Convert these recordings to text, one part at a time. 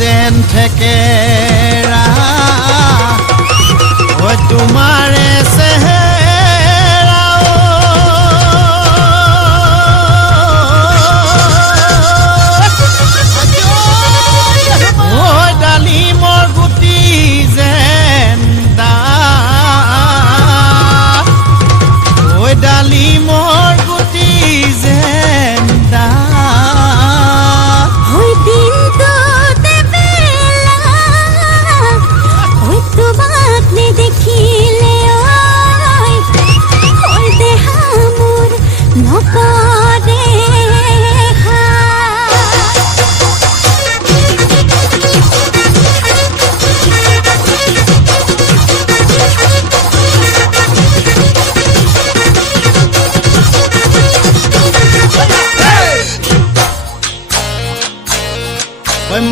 যেন থেকেৰা ঐ তোমাৰে চেহেৰা ঐ ডালিমৰ গুটি যেন ঐ ডালিমৰ গুটি যেন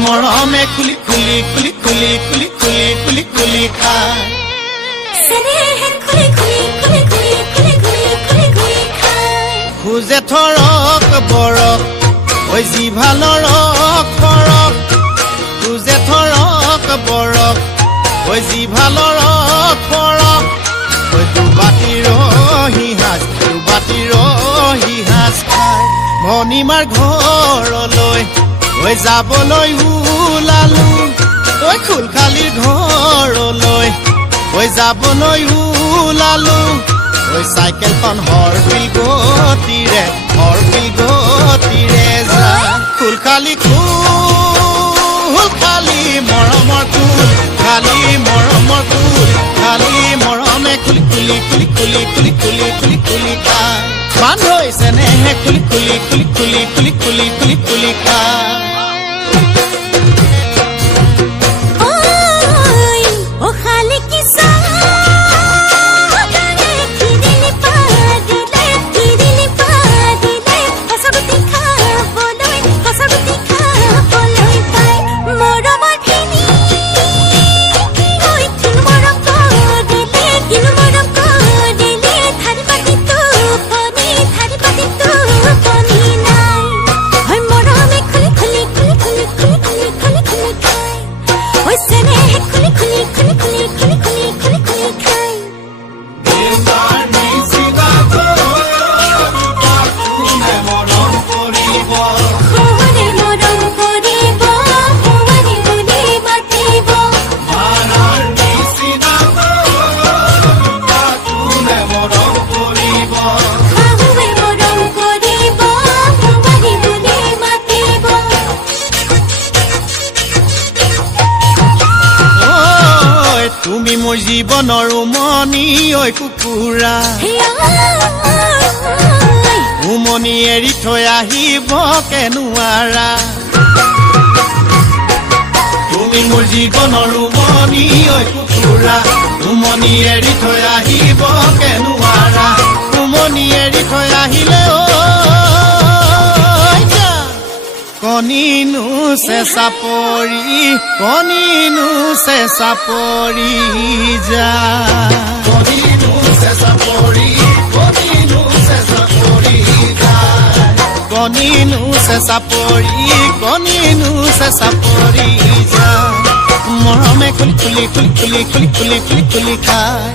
মৰমে খুলি খুলি খুলি খুলি খুলি খুলি খুলি খুলি খায় স্নেহে খুলি খুলি খুলি খুলি খুলি খুলি খুলি খুলি খায় খুজে থৰক বৰক ঐ জিভালৰ খৰক খুজে থৰক বৰক ঐ জিভালৰ খৰক ঐ দুবাটিৰ হিহাজ খায় ভনীমাৰ ঘৰলৈ ঐ যাবলৈ ওলালো ঐ খুলখালিৰ ঘৰলৈ ঐ যাবলৈ ওলালো ঐ চাইকেলখন হৰপিল গতিৰে যায় খুলখালি খালি মৰমৰ কুল খালি মৰমৰ কুল খালি মৰমে খুলি খুলি খুলি খুলি খুলি খুলি খুলি খুলি খায় মান হৈছে নেহে খুলি খুলি খুলি খুলি খুলি খুলি খুলি খুলি খায় তুমি মোৰ জীৱনৰ উমনি ঐ কুকুৰা উমনি এৰি থৈ আহিব কেনুৱাৰা তুমি মোৰ জীৱনৰ উমনি ঐ কুকুৰা উমনি এৰি থৈ আহিব কেনুৱাৰা উমনি এৰি থৈ আহিলে কণিনো চেঁচা পৰি যা কণিনো চেঁচা পৰি যা মৰমে খুলি খুলি খুলি খুলি খুলি খুলি খুলি খুলি খায়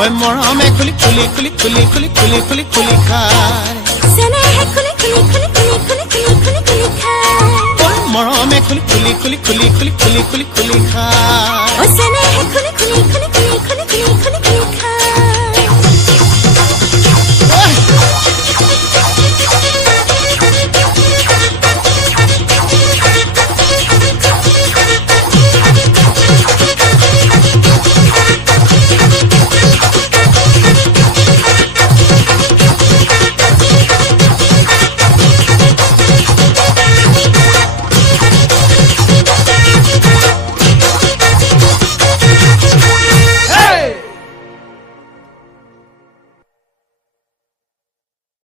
ঐ মৰমে খুলি খুলি খুলি খুলি খুলি খুলি খুলি খুলি খায় মৰমে খুলি খুলি খুলি খুলি খুলি খুলি খুলি খুলি খায়